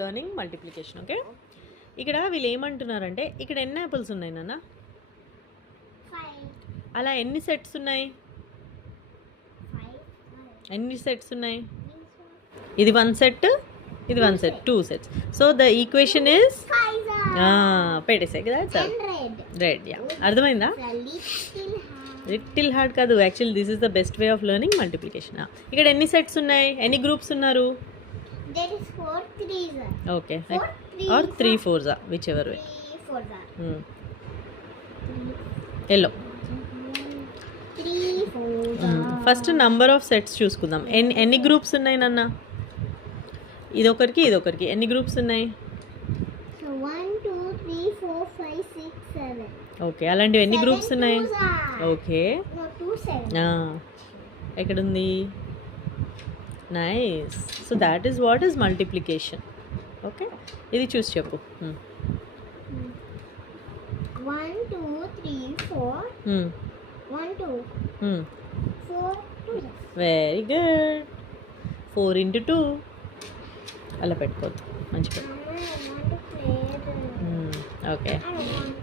Learning multiplication. Okay, ఇక్కడ వీళ్ళు ఏమంటున్నారంటే ఇక్కడ ఎన్ని యాపిల్స్ ఉన్నాయి నాన్న? అలా ఎన్ని సెట్స్ ఉన్నాయి? ఎన్ని సెట్స్ ఉన్నాయి? ఇది 1 సెట్, ఇది 1 set, 2 sets. So the equation is పెట్టేసాయి కదా, రెడ్. యా, అర్థమైందా? లిటిల్ హార్డ్ కాదు, actually this is the best way of learning multiplication. ఇక్కడ ఎన్ని సెట్స్ ఉన్నాయి? ఎన్ని గ్రూప్స్ ఉన్నారు? There is 4 3s. Okay, or 3 4s, whichever way. 3 4s. Yellow. 3 4s. First number of sets చూసుకుందాం. ఎన్ని గ్రూప్స్ ఉన్నాయి నాన్న? ఇదొకరికి ఇదొకరికి ఎన్ని గ్రూప్స్ ఉన్నాయి? 1 2 3 4 5 6 7. ఓకే, అలాంటివి ఎన్ని గ్రూప్స్ ఉన్నాయి? Okay, No, 2 7. ఎక్కడుంది? Nice. So that is what is multiplication. Okay, ఇది చూసి చెప్పు. 1 2 3 4 1 2 4 2. Very good. 4 into 2 అలా పెట్టుకోవద్దు, మంచి పెట్టు. I want to play. Okay. I want